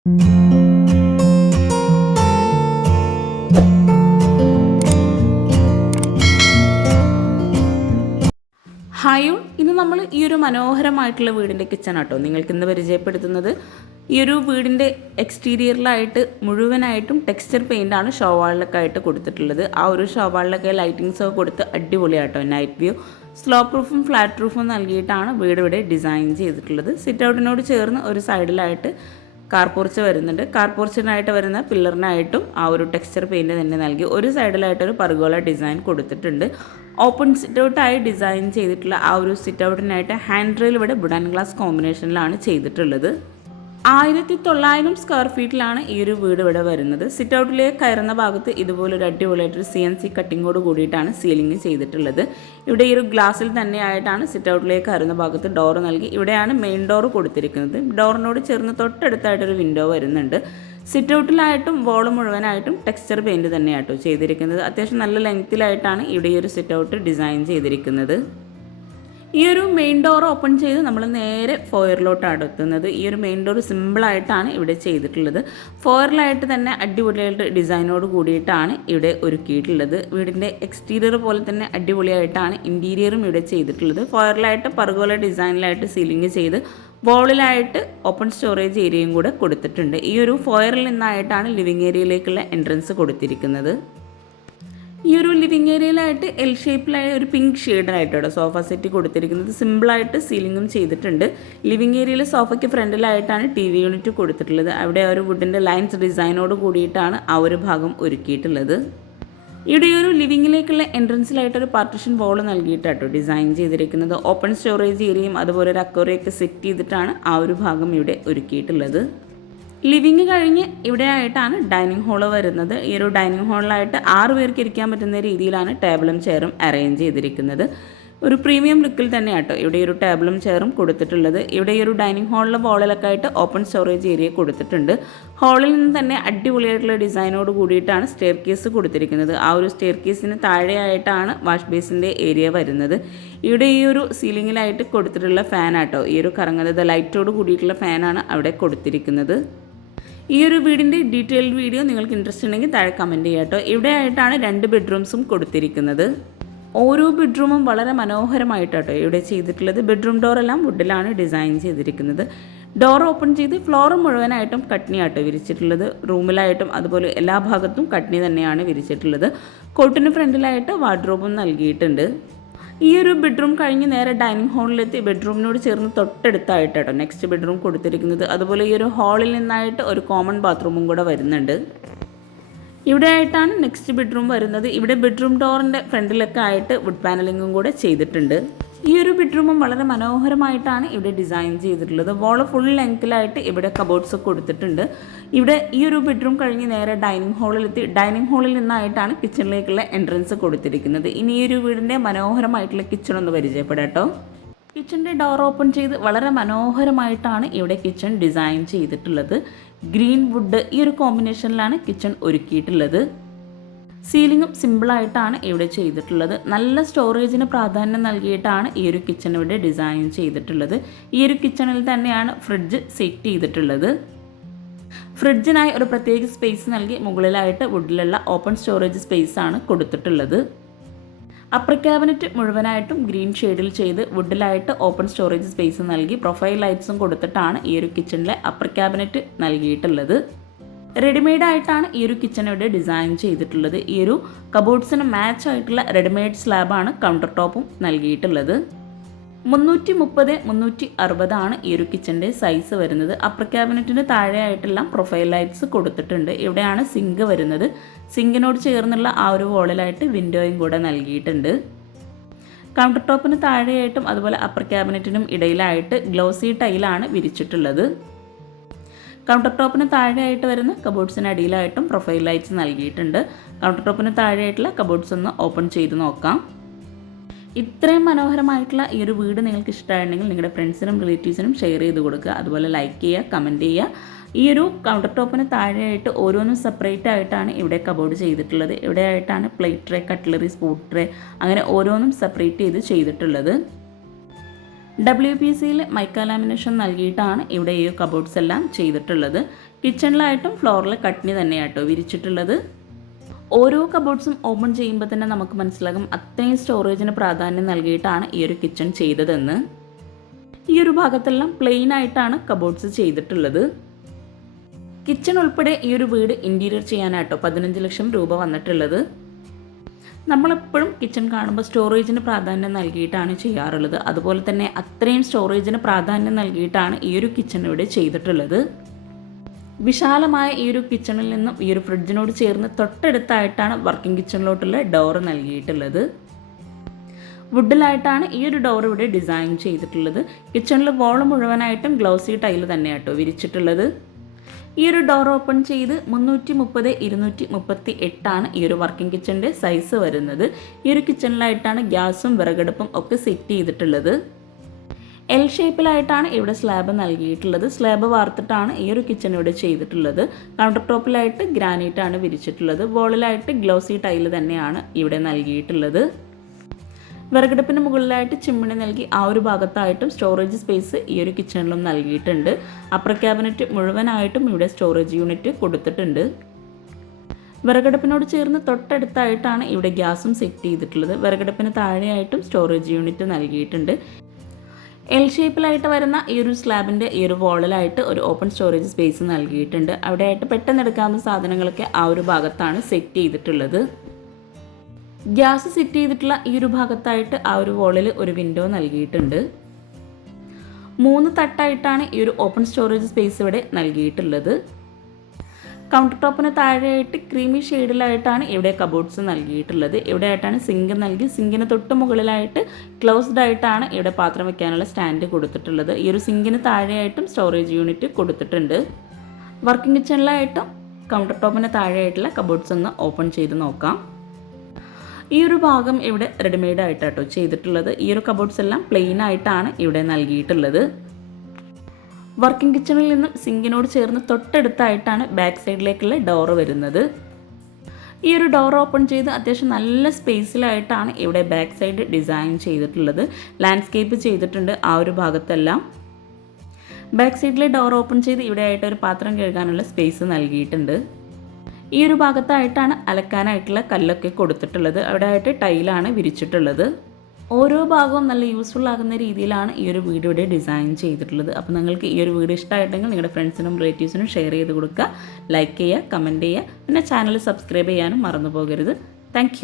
Hi, ഇന്ന് നമ്മൾ ഈ ഒരു മനോഹരമായിട്ടുള്ള വീടിൻ്റെ കിച്ചൺ ആട്ടോ നിങ്ങൾക്ക് ഇന്ന് പരിചയപ്പെടുത്തുന്നത്. ഈ ഒരു വീടിൻ്റെ എക്സ്റ്റീരിയറിലായിട്ട് മുഴുവനായിട്ടും ടെക്സ്ചർ പെയിൻ്റാണ് ഷോവാളിലൊക്കെ ആയിട്ട് കൊടുത്തിട്ടുള്ളത്. ആ ഒരു ഷോവാളിലൊക്കെ ലൈറ്റിങ്സൊക്കെ കൊടുത്ത് അടിപൊളിയാട്ടോ. നൈറ്റ് വ്യൂ, സ്ലോ പ്രൂഫും ഫ്ലാറ്റ് പ്രൂഫും നൽകിയിട്ടാണ് വീട് ഇവിടെ ഡിസൈൻ ചെയ്തിട്ടുള്ളത്. സിറ്റ് ഔട്ടിനോട് ചേർന്ന് ഒരു സൈഡിലായിട്ട് കാർ പോർച്ച് വരുന്നുണ്ട്. കാർ പോർച്ചിനായിട്ട് വരുന്ന പില്ലറിനായിട്ടും ആ ഒരു ടെക്സ്ചർ പെയിൻറ്റ് തന്നെ നൽകി. ഒരു സൈഡിലായിട്ടൊരു പർഗോള ഡിസൈൻ കൊടുത്തിട്ടുണ്ട്. ഓപ്പൺ സിറ്റ് ഔട്ടായി ഡിസൈൻ ചെയ്തിട്ടുള്ള ആ ഒരു സിറ്റ് ഔട്ടിനായിട്ട് ഹാൻഡ് റെയിൽ ഇവിടെ വുഡൻ ഗ്ലാസ് കോമ്പിനേഷനിലാണ് ചെയ്തിട്ടുള്ളത്. 1900 സ്ക്വയർ ഫീറ്റിലാണ് ഈ ഒരു വീട് ഇവിടെ വരുന്നത്. സിറ്റ് ഔട്ടിലേക്ക് കയറുന്ന ഭാഗത്ത് ഇതുപോലൊരു അടിപൊളിയായിട്ടൊരു CNC കട്ടിങ്ങോട് കൂടിയിട്ടാണ് സീലിംഗ് ചെയ്തിട്ടുള്ളത്. ഇവിടെ ഈ ഒരു ഗ്ലാസ്സിൽ തന്നെയായിട്ടാണ് സിറ്റ് ഔട്ടിലേക്ക് കയറുന്ന ഭാഗത്ത് ഡോർ നൽകി. ഇവിടെയാണ് മെയിൻ ഡോർ കൊടുത്തിരിക്കുന്നത്. ഡോറിനോട് ചേർന്ന് തൊട്ടടുത്തായിട്ടൊരു വിൻഡോ വരുന്നുണ്ട്. സിറ്റ് ഔട്ടിലായിട്ടും വോള് മുഴുവനായിട്ടും ടെക്സ്ചർ പെയിൻറ്റ് തന്നെയാട്ടോ ചെയ്തിരിക്കുന്നത്. അത്യാവശ്യം നല്ല ലെങ്ത്തിലായിട്ടാണ് ഇവിടെ ഈ ഒരു സിറ്റ് ഔട്ട് ഡിസൈൻ ചെയ്തിരിക്കുന്നത്. ഈ ഒരു മെയിൻ ഡോർ ഓപ്പൺ ചെയ്ത് നമ്മൾ നേരെ ഫോയറിലോട്ടാണ് എത്തുന്നത്. ഈ ഒരു മെയിൻ ഡോർ സിമ്പിളായിട്ടാണ് ഇവിടെ ചെയ്തിട്ടുള്ളത്. ഫോയറിലായിട്ട് തന്നെ അടിപൊളിയായിട്ട് ഡിസൈനോട് കൂടിയിട്ടാണ് ഇവിടെ ഒരുക്കിയിട്ടുള്ളത്. വീടിൻ്റെ എക്സ്റ്റീരിയർ പോലെ തന്നെ അടിപൊളിയായിട്ടാണ് ഇൻറ്റീരിയറും ഇവിടെ ചെയ്തിട്ടുള്ളത്. ഫോയറിലായിട്ട് പർഗോല ഡിസൈനിലായിട്ട് സീലിംഗ് ചെയ്ത് വോളിലായിട്ട് ഓപ്പൺ സ്റ്റോറേജ് ഏരിയയും കൂടെ കൊടുത്തിട്ടുണ്ട്. ഈ ഒരു ഫോയറിൽ നിന്നായിട്ടാണ് ലിവിങ് ഏരിയയിലേക്കുള്ള എൻട്രൻസ് കൊടുത്തിരിക്കുന്നത്. ഈ ഒരു ലിവിങ് ഏരിയയിലായിട്ട് എൽ ഷേപ്പിലായ ഒരു പിങ്ക് ഷെയ്ഡിലായിട്ടാണ് സോഫ സെറ്റ് കൊടുത്തിരിക്കുന്നത്. സിമ്പിളായിട്ട് സീലിങ്ങും ചെയ്തിട്ടുണ്ട്. ലിവിങ് ഏരിയയിൽ സോഫയ്ക്ക് ഫ്രണ്ടിലായിട്ടാണ് TV യൂണിറ്റ് കൊടുത്തിട്ടുള്ളത്. അവിടെ ഒരു വുഡിൻ്റെ ലൈൻസ് ഡിസൈനോട് കൂടിയിട്ടാണ് ആ ഒരു ഭാഗം ഒരുക്കിയിട്ടുള്ളത്. ഇവിടെ ഈ ഒരു ലിവിങ്ങിലേക്കുള്ള എൻട്രൻസിലായിട്ടൊരു പാർട്ടിഷൻ വോൾ നൽകിയിട്ടാട്ടോ ഡിസൈൻ ചെയ്തിരിക്കുന്നത്. ഓപ്പൺ സ്റ്റോറേജ് ഏരിയയും അതുപോലെ ഒരു അക്വേറിയൊക്കെ സെറ്റ് ചെയ്തിട്ടാണ് ആ ഒരു ഭാഗം ഇവിടെ ഒരുക്കിയിട്ടുള്ളത്. ലിവിങ് കഴിഞ്ഞ് ഇവിടെ ആയിട്ടാണ് ഡൈനിങ് ഹാള് വരുന്നത്. ഈ ഒരു ഡൈനിങ് ഹാളിലായിട്ട് 6 പേർക്ക് ഇരിക്കാൻ പറ്റുന്ന രീതിയിലാണ് ടേബിളും ചെയറും അറേഞ്ച് ചെയ്തിരിക്കുന്നത്. ഒരു പ്രീമിയം ലുക്കിൽ തന്നെയാട്ടോ ഇവിടെ ഒരു ടേബിളും ചെയറും കൊടുത്തിട്ടുള്ളത്. ഇവിടെ ഈ ഒരു ഡൈനിങ് ഹാളിലെ വോളിലൊക്കെ ആയിട്ട് ഓപ്പൺ സ്റ്റോറേജ് ഏരിയ കൊടുത്തിട്ടുണ്ട്. ഹാളിൽ നിന്ന് തന്നെ അടിപൊളിയായിട്ടുള്ള ഡിസൈനോട് കൂടിയിട്ടാണ് സ്റ്റെയർ കേസ് കൊടുത്തിരിക്കുന്നത്. ആ ഒരു സ്റ്റെയർ കേസിന് താഴെയായിട്ടാണ് വാഷ് ബേസിൻ്റെ ഏരിയ വരുന്നത്. ഇവിടെ ഈ ഒരു സീലിങ്ങിലായിട്ട് കൊടുത്തിട്ടുള്ള ഫാനാട്ടോ ഈ ഒരു കറങ്ങുന്നത് ലൈറ്റോട് കൂടിയിട്ടുള്ള ഫാനാണ് അവിടെ കൊടുത്തിരിക്കുന്നത്. ഈ ഒരു വീടിൻ്റെ ഡീറ്റെയിൽഡ് വീഡിയോ നിങ്ങൾക്ക് ഇൻട്രസ്റ്റ് ഉണ്ടെങ്കിൽ താഴെ കമൻറ്റ് ചെയ്യാം കേട്ടോ. ഇവിടെ ആയിട്ടാണ് 2 ബെഡ്റൂംസും കൊടുത്തിരിക്കുന്നത്. ഓരോ ബെഡ്റൂമും വളരെ മനോഹരമായിട്ടാട്ടോ ഇവിടെ ചെയ്തിട്ടുള്ളത്. ബെഡ്റൂം ഡോറെല്ലാം വുഡിലാണ് ഡിസൈൻ ചെയ്തിരിക്കുന്നത്. ഡോർ ഓപ്പൺ ചെയ്ത് ഫ്ലോർ മുഴുവനായിട്ടും കട്നിയാട്ടോ വിരിച്ചിട്ടുള്ളത്. റൂമിലായിട്ടും അതുപോലെ എല്ലാ ഭാഗത്തും കട്നി തന്നെയാണ് വിരിച്ചിട്ടുള്ളത്. കോട്ടിന് ഫ്രണ്ടിലായിട്ട് വാർഡ്രോബും നൽകിയിട്ടുണ്ട്. ഈ ഒരു ബെഡ്റൂം കഴിഞ്ഞ് നേരെ ഡൈനിങ് ഹാളിലെത്തി ബെഡ്റൂമിനോട് ചേർന്ന് തൊട്ടടുത്തായിട്ടോ നെക്സ്റ്റ് ബെഡ്റൂം കൊടുത്തിരിക്കുന്നത്. അതുപോലെ ഈ ഒരു ഹാളിൽ നിന്നായിട്ട് ഒരു കോമൺ ബാത്റൂമും കൂടെ വരുന്നുണ്ട്. ഇവിടെ ആയിട്ടാണ് നെക്സ്റ്റ് ബെഡ്റൂം വരുന്നത്. ഇവിടെ ബെഡ്റൂം ഡോറിൻ്റെ ഫ്രണ്ടിലൊക്കെ ആയിട്ട് വുഡ് പാനലിങ്ങും കൂടെ ചെയ്തിട്ടുണ്ട്. ഈ ഒരു ബെഡ്റൂമും വളരെ മനോഹരമായിട്ടാണ് ഇവിടെ ഡിസൈൻ ചെയ്തിട്ടുള്ളത്. വോള് ഫുൾ ലെങ്ത്തിലായിട്ട് ഇവിടെ കബോർഡ്സ് കൊടുത്തിട്ടുണ്ട്. ഇവിടെ ഈ ഒരു ബെഡ്റൂം കഴിഞ്ഞ് നേരെ ഡൈനിങ് ഹാളിലെത്തി ഡൈനിങ് ഹാളിൽ നിന്നായിട്ടാണ് കിച്ചണിലേക്കുള്ള എൻട്രൻസ് കൊടുത്തിരിക്കുന്നത്. ഇനി ഈ ഒരു വീടിൻ്റെ മനോഹരമായിട്ടുള്ള കിച്ചൺ ഒന്ന് പരിചയപ്പെടാം കേട്ടോ. കിച്ചൻ്റെ ഡോർ ഓപ്പൺ ചെയ്ത് വളരെ മനോഹരമായിട്ടാണ് ഇവിടെ കിച്ചൺ ഡിസൈൻ ചെയ്തിട്ടുള്ളത്. ഗ്രീൻ വുഡ് ഈ ഒരു കോമ്പിനേഷനിലാണ് കിച്ചൺ ഒരുക്കിയിട്ടുള്ളത്. സീലിങ്ങും സിമ്പിളായിട്ടാണ് ഇവിടെ ചെയ്തിട്ടുള്ളത്. നല്ല സ്റ്റോറേജിന് പ്രാധാന്യം നൽകിയിട്ടാണ് ഈ ഒരു കിച്ചൺ ഇവിടെ ഡിസൈൻ ചെയ്തിട്ടുള്ളത്. ഈ ഒരു കിച്ചണിൽ തന്നെയാണ് ഫ്രിഡ്ജ് സെറ്റ് ചെയ്തിട്ടുള്ളത്. ഫ്രിഡ്ജിനായി ഒരു പ്രത്യേക സ്പേസ് നൽകി മുകളിലായിട്ട് വുഡിലുള്ള ഓപ്പൺ സ്റ്റോറേജ് സ്പേസാണ് കൊടുത്തിട്ടുള്ളത്. അപ്പർ ക്യാബിനറ്റ് മുഴുവനായിട്ടും ഗ്രീൻ ഷെയ്ഡിൽ ചെയ്ത് വുഡിലായിട്ട് ഓപ്പൺ സ്റ്റോറേജ് സ്പേസ് നൽകി പ്രൊഫൈൽ ലൈറ്റ്സും കൊടുത്തിട്ടാണ് ഈ ഒരു കിച്ചണിലെ അപ്പർ ക്യാബിനറ്റ് നൽകിയിട്ടുള്ളത്. റെഡിമെയ്ഡ് ആയിട്ടാണ് ഈ ഒരു കിച്ചൺ ഇവിടെ ഡിസൈൻ ചെയ്തിട്ടുള്ളത്. ഈ ഒരു കബോർഡ്സിന് മാച്ച് ആയിട്ടുള്ള റെഡിമെയ്ഡ് സ്ലാബാണ് കൗണ്ടർ ടോപ്പും നൽകിയിട്ടുള്ളത്. 330x360 ആണ് ഈ ഒരു കിച്ചൻ്റെ സൈസ് വരുന്നത്. അപ്പർ ക്യാബിനറ്റിന് താഴെയായിട്ടെല്ലാം പ്രൊഫൈൽ ലൈറ്റ്സ് കൊടുത്തിട്ടുണ്ട്. ഇവിടെയാണ് സിങ്ക് വരുന്നത്. സിങ്കിനോട് ചേർന്നുള്ള ആ ഒരു വോളിലായിട്ട് വിൻഡോയും കൂടെ നൽകിയിട്ടുണ്ട്. കൗണ്ടർ ടോപ്പിന് താഴെയായിട്ടും അതുപോലെ അപ്പർ ക്യാബിനറ്റിനും ഇടയിലായിട്ട് ഗ്ലോസി ടൈലാണ് വിരിച്ചിട്ടുള്ളത്. കൗണ്ടർ ടോപ്പിന് താഴെയായിട്ട് വരുന്ന കബോർഡ്സിന് അടിയിലായിട്ടും പ്രൊഫൈൽ ലൈറ്റ്സ് നൽകിയിട്ടുണ്ട്. കൗണ്ടർ ടോപ്പിന് താഴെയായിട്ടുള്ള കബോർഡ്സ് ഒന്ന് ഓപ്പൺ ചെയ്ത് നോക്കാം. ഇത്രയും മനോഹരമായിട്ടുള്ള ഈ ഒരു വീട് നിങ്ങൾക്ക് ഇഷ്ടമായിട്ടുണ്ടെങ്കിൽ നിങ്ങളുടെ ഫ്രണ്ട്സിനും റിലേറ്റീവ്സിനും ഷെയർ ചെയ്ത് കൊടുക്കുക. അതുപോലെ ലൈക്ക് ചെയ്യുക, കമൻറ്റ് ചെയ്യുക. ഈ ഒരു കൗണ്ടർ ടോപ്പിന് താഴെയായിട്ട് ഓരോന്നും സെപ്പറേറ്റ് ആയിട്ടാണ് ഇവിടെ കബോർഡ് ചെയ്തിട്ടുള്ളത്. ഇവിടെ ആയിട്ടാണ് plate tray, cutlery, spoon tray അങ്ങനെ ഓരോന്നും സെപ്പറേറ്റ് ചെയ്ത് ചെയ്തിട്ടുള്ളത്. WPCയിൽ മൈക്ക ലാമിനേഷൻ നൽകിയിട്ടാണ് ഇവിടെ ഈ കബോർഡ്സ് എല്ലാം ചെയ്തിട്ടുള്ളത്. കിച്ചണിലായിട്ടും ഫ്ലോറിൽ കട്ടിനി തന്നെയാട്ടോ വിരിച്ചിട്ടുള്ളത്. ഓരോ കബോർഡ്സും ഓപ്പൺ ചെയ്യുമ്പോൾ തന്നെ നമുക്ക് മനസ്സിലാകും അത്രയും സ്റ്റോറേജിന് പ്രാധാന്യം നൽകിയിട്ടാണ് ഈ ഒരു കിച്ചൺ ചെയ്തതെന്ന്. ഈ ഒരു ഭാഗത്തെല്ലാം പ്ലെയിൻ ആയിട്ടാണ് കബോർഡ്സ് ചെയ്തിട്ടുള്ളത്. കിച്ചൺ ഉൾപ്പെടെ ഈ ഒരു വീട് ഇൻറ്റീരിയർ ചെയ്യാനായിട്ടോ 15 ലക്ഷം രൂപ വന്നിട്ടുള്ളത്. നമ്മളെപ്പോഴും കിച്ചൺ കാണുമ്പോൾ സ്റ്റോറേജിന് പ്രാധാന്യം നൽകിയിട്ടാണ് ചെയ്യാറുള്ളത്. അതുപോലെ തന്നെ അത്രയും സ്റ്റോറേജിന് പ്രാധാന്യം നൽകിയിട്ടാണ് ഈ ഒരു കിച്ചൺ ഇവിടെ ചെയ്തിട്ടുള്ളത്. വിശാലമായ ഈ ഒരു കിച്ചണിൽ നിന്നും ഈ ഒരു ഫ്രിഡ്ജിനോട് ചേർന്ന് തൊട്ടടുത്തായിട്ടാണ് വർക്കിംഗ് കിച്ചണിലോട്ടുള്ള ഡോറ് നൽകിയിട്ടുള്ളത്. വുഡിലായിട്ടാണ് ഈ ഒരു ഡോർ ഇവിടെ ഡിസൈൻ ചെയ്തിട്ടുള്ളത്. കിച്ചണിൽ വോൾ മുഴുവനായിട്ടും ഗ്ലോസി ടൈൽ തന്നെയാട്ടോ വിരിച്ചിട്ടുള്ളത്. ഈ ഒരു ഡോർ ഓപ്പൺ ചെയ്ത് 330x238 ഈ ഒരു വർക്കിംഗ് കിച്ചണിൻ്റെ സൈസ് വരുന്നത്. ഈ ഒരു കിച്ചണിലായിട്ടാണ് ഗ്യാസും വിറകടുപ്പും ഒക്കെ സെറ്റ് ചെയ്തിട്ടുള്ളത്. എൽ ഷേപ്പിലായിട്ടാണ് ഇവിടെ സ്ലാബ് നൽകിയിട്ടുള്ളത്. സ്ലാബ് വാർത്തിട്ടാണ് ഈ ഒരു കിച്ചൺ ഇവിടെ ചെയ്തിട്ടുള്ളത്. കൗണ്ടർ ടോപ്പിലായിട്ട് ഗ്രാനൈറ്റാണ് വിരിച്ചിട്ടുള്ളത്. വോളിലായിട്ട് ഗ്ലോസി ടൈൽ തന്നെയാണ് ഇവിടെ നൽകിയിട്ടുള്ളത്. വിറകടുപ്പിന് മുകളിലായിട്ട് ചിമ്മിണി നൽകി ആ ഒരു ഭാഗത്തായിട്ടും സ്റ്റോറേജ് സ്പേസ് ഈ ഒരു കിച്ചണിലും നൽകിയിട്ടുണ്ട്. അപ്പർ ക്യാബിനറ്റ് മുഴുവനായിട്ടും ഇവിടെ സ്റ്റോറേജ് യൂണിറ്റ് കൊടുത്തിട്ടുണ്ട്. വിറകടുപ്പിനോട് ചേർന്ന് തൊട്ടടുത്തായിട്ടാണ് ഇവിടെ ഗ്യാസും സെറ്റ് ചെയ്തിട്ടുള്ളത്. വിറകടുപ്പിന് താഴെയായിട്ടും സ്റ്റോറേജ് യൂണിറ്റ് നൽകിയിട്ടുണ്ട്. എൽ ഷേപ്പിലായിട്ട് വരുന്ന ഈ ഒരു സ്ലാബിൻ്റെ ഈ ഒരു വോളിലായിട്ട് ഒരു ഓപ്പൺ സ്റ്റോറേജ് സ്പേസ് നൽകിയിട്ടുണ്ട്. അവിടെയായിട്ട് പെട്ടെന്ന് എടുക്കാവുന്ന സാധനങ്ങളൊക്കെ ആ ഒരു ഭാഗത്താണ് സെറ്റ് ചെയ്തിട്ടുള്ളത്. ഗ്യാസ് സെറ്റ് ചെയ്തിട്ടുള്ള ഈ ഒരു ഭാഗത്തായിട്ട് ആ ഒരു വോളിൽ ഒരു വിൻഡോ നൽകിയിട്ടുണ്ട്. 3 തട്ടായിട്ടാണ് ഈ ഒരു ഓപ്പൺ സ്റ്റോറേജ് സ്പേസ് ഇവിടെ നൽകിയിട്ടുള്ളത്. കൗണ്ടർ ടോപ്പിന് താഴെയായിട്ട് ക്രീമി ഷെയ്ഡിലായിട്ടാണ് ഇവിടെ കബോർഡ്സ് നൽകിയിട്ടുള്ളത്. ഇവിടെ ആയിട്ടാണ് സിങ്ക് നൽകി. സിങ്കിന് തൊട്ട് മുകളിലായിട്ട് ക്ലോസ്ഡ് ആയിട്ടാണ് ഇവിടെ പാത്രം വയ്ക്കാനുള്ള സ്റ്റാൻഡ് കൊടുത്തിട്ടുള്ളത്. ഈ ഒരു സിങ്കിന് താഴെയായിട്ടും സ്റ്റോറേജ് യൂണിറ്റ് കൊടുത്തിട്ടുണ്ട്. വർക്കിംഗ് കിച്ചണിലായിട്ടും കൗണ്ടർ ടോപ്പിന് താഴെയായിട്ടുള്ള കബോർഡ്സ് ഒന്ന് ഓപ്പൺ ചെയ്ത് നോക്കാം. ഈ ഒരു ഭാഗം ഇവിടെ റെഡിമെയ്ഡ് ആയിട്ടാട്ടോ ചെയ്തിട്ടുള്ളത്. ഈ ഒരു കബോർഡ്സ് എല്ലാം പ്ലെയിൻ ആയിട്ടാണ് ഇവിടെ നൽകിയിട്ടുള്ളത്. വർക്കിംഗ് കിച്ചണിൽ നിന്നും സിങ്കിനോട് ചേർന്ന് തൊട്ടടുത്തായിട്ടാണ് ബാക്ക് സൈഡിലേക്കുള്ള ഡോറ് വരുന്നത്. ഈ ഒരു ഡോർ ഓപ്പൺ ചെയ്ത് അത്യാവശ്യം നല്ല സ്പേസിലായിട്ടാണ് ഇവിടെ ബാക്ക് സൈഡ് ഡിസൈൻ ചെയ്തിട്ടുള്ളത്. ലാൻഡ്സ്കേപ്പ് ചെയ്തിട്ടുണ്ട് ആ ഒരു ഭാഗത്തെല്ലാം. ബാക്ക് സൈഡിലെ ഡോർ ഓപ്പൺ ചെയ്ത് ഇവിടെ ആയിട്ട് ഒരു പാത്രം കഴുകാനുള്ള സ്പേസ് നൽകിയിട്ടുണ്ട്. ഈ ഒരു ഭാഗത്തായിട്ടാണ് അലക്കാനായിട്ടുള്ള കല്ലൊക്കെ കൊടുത്തിട്ടുള്ളത്. അവിടെ ആയിട്ട് ടൈലാണ് വിരിച്ചിട്ടുള്ളത്. ഓരോ ഭാഗവും നല്ല യൂസ്ഫുൾ ആകുന്ന രീതിയിലാണ് ഈ ഒരു വീഡിയോയുടെ ഡിസൈൻ ചെയ്തിട്ടുള്ളത്. അപ്പോൾ നിങ്ങൾക്ക് ഈ ഒരു വീഡിയോ ഇഷ്ടമായിട്ടെങ്കിൽ നിങ്ങളുടെ ഫ്രണ്ട്സിനും റിലേറ്റീവ്സിനും ഷെയർ ചെയ്ത് കൊടുക്കുക, ലൈക്ക് ചെയ്യുക, കമൻറ്റ് ചെയ്യുക, പിന്നെ ചാനൽ സബ്സ്ക്രൈബ് ചെയ്യാനും മറന്നു പോകരുത്. താങ്ക്